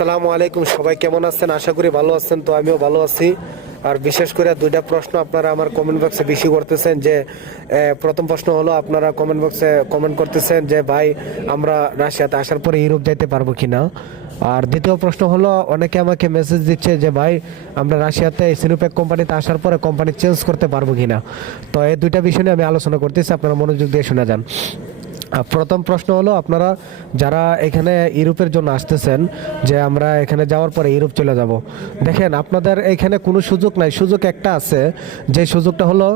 আসসালামু আলাইকুম। সবাই কেমন আছেন? আশা করি ভালো আছেন। তো আমিও ভালো আছি। আর বিশেষ করে দুইটা প্রশ্ন আপনারা আমার কমেন্ট বক্সে বেশি করতেছেন। যে প্রথম প্রশ্ন হলো, আপনারা কমেন্ট বক্সে কমেন্ট করতেছেন যে ভাই আমরা রাশিয়াতে আসার পরে ইউরোপ যাইতে পারবো কিনা। আর দ্বিতীয় প্রশ্ন হলো, অনেকে আমাকে মেসেজ দিচ্ছে যে ভাই আমরা রাশিয়াতে সিনোপ্যাক কোম্পানিতে আসার পরে কোম্পানি চেঞ্জ করতে পারবো কিনা। তো এই দুইটা বিষয় নিয়ে আমি আলোচনা করতেছি, আপনারা মনোযোগ দিয়ে শুনে যান। প্রথম প্রশ্ন হলো, আপনারা যারা এখানে ইউরোপের জন্য আসতেছেন যে আমরা এখানে যাওয়ার পরে ইউরোপ চলে যাব, দেখেন আপনাদের এখানে কোনো সুযোগ নাই। সুযোগ একটা আছে, যে সুযোগটা হলো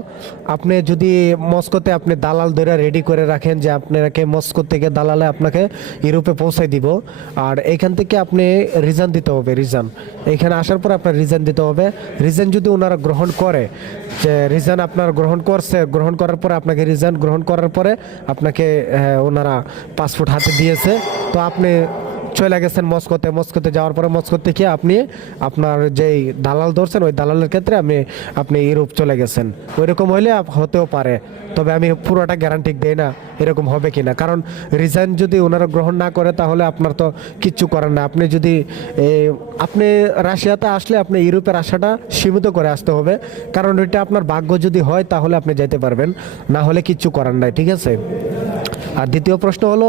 আপনি যদি মস্কোতে আপনি দালাল ধরে রেডি করে রাখেন যে আপনাকে মস্কো থেকে দালালে আপনাকে ইউরোপে পৌঁছাই দিব। আর এইখান থেকে আপনি রিজান দিতে হবে। রিজান এখানে আসার পরে আপনার রিজান দিতে হবে। রিজান যদি ওনারা গ্রহণ করে, যে রিজান আপনার গ্রহণ করছে, গ্রহণ করার পরে আপনাকে রিজান গ্রহণ করার পরে আপনাকে ওনারা পাসপোর্ট হাতে দিয়েছে, তো আপনি চলে গেছেন মস্কোতে। মস্কোতে যাওয়ার পরে মস্কো থেকে আপনি আপনার যেই দালাল ধরছেন ওই দালালের ক্ষেত্রে আপনি ইউরোপ চলে গেছেন। ওইরকম হইলে হতেও পারে, তবে আমি পুরোটা গ্যারান্টি দেই না এরকম হবে কিনা। কারণ রিজাইন যদি ওনারা গ্রহণ না করে তাহলে আপনার তো কিচ্ছু করার না। আপনি যদি আপনি রাশিয়াতে আসলে আপনি ইউরোপের আশাটা সীমিত করে আসতে হবে, কারণ এটা আপনার ভাগ্য যদি হয় তাহলে আপনি যেতে পারবেন, না হলে কিচ্ছু করার নাই। ঠিক আছে। আর দ্বিতীয় প্রশ্ন হলো,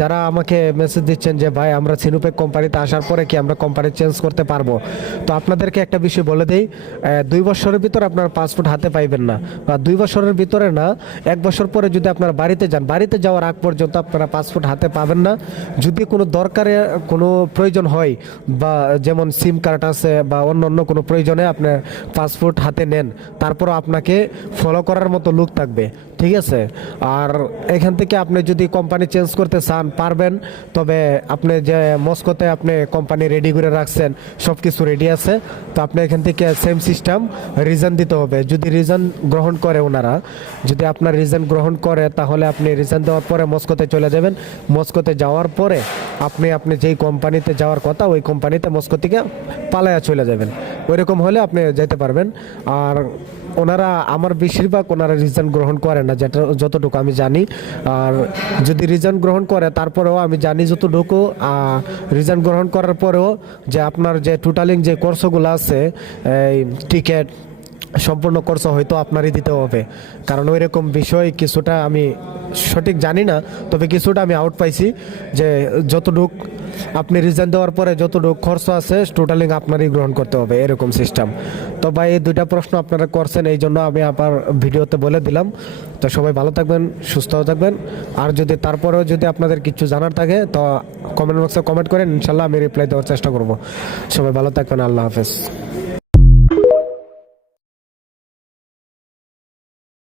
যারা আমাকে মেসেজ দিচ্ছেন যে ভাই আমরা সিনোপ্যাক কোম্পানিতে আসার পরে কি আমরা কোম্পানি চেঞ্জ করতে পারবো, তো আপনাদেরকে একটা বিষয় বলে দেই, 2 বছরের ভিতরে আপনার পাসপোর্ট হাতে পাইবেন না, বা 2 বছরের ভিতরে না, 1 বছর পরে যদি আপনার বাড়িতে যান, বাড়িতে যাওয়ার আগ পর্যন্ত আপনারা পাসপোর্ট হাতে পাবেন না। যদি কোনো দরকারে কোনো প্রয়োজন হয়, বা যেমন সিম কার্ড আছে বা অন্য অন্য কোনো প্রয়োজনে আপনার পাসপোর্ট হাতে নেন, তারপরও আপনাকে ফলো করার মতো লোক থাকবে। ঠিক আছে। আর এখান থেকে আপনি যদি কোম্পানি চেঞ্জ করতে চান পারবেন, তবে আপনি যে মস্কোতে আপনি কোম্পানি রেডি করে রাখছেন, সব কিছু রেডি আছে, তো আপনি এখান থেকে সেম সিস্টেম রিজন দিতে হবে। যদি রিজন গ্রহণ করে ওনারা, যদি আপনার রিজন গ্রহণ করে, তাহলে আপনি রিজন দেওয়ার পরে মস্কোতে চলে যাবেন। মস্কোতে যাওয়ার পরে আপনি যেই কোম্পানিতে যাওয়ার কথা ওই কোম্পানিতে মস্কো থেকে পালায়া চলে যাবেন। ওইরকম হলে আপনি যেতে পারবেন। আর ওনারা আমার বেশিরভাগ ওনারা রিজন গ্রহণ করে না, যেটা যতটুকু আমি জানি। আর যদি রিজন গ্রহণ করে, তারপরেও আমি জানি যতটুকু, রিজন গ্রহণ করার পরেও যে আপনার যে টোটালিং যে খরচগুলো আছে, এই টিকিট সম্পূর্ণ খরচ হয়তো আপনারই দিতে হবে। কারণ ওই রকম বিষয় কিছুটা আমি সঠিক জানি না, তবে কিছুটা আমি আউট পাইছি যে যতটুক আপনি রিজাইন দেওয়ার পরে যতটুকু খরচ আছে টোটালিং আপনারই গ্রহণ করতে হবে, এরকম সিস্টেম। তো ভাই এই দুইটা প্রশ্ন আপনারা করছেন, এই জন্য আমি আবার ভিডিওতে বলে দিলাম। তো সবাই ভালো থাকবেন, সুস্থ থাকবেন। আর যদি তারপরেও যদি আপনাদের কিছু জানার থাকে তো কমেন্ট বক্সে কমেন্ট করেন, ইনশাল্লাহ আমি রিপ্লাই দেওয়ার চেষ্টা করব। সবাই ভালো থাকবেন। আল্লাহ হাফেজ।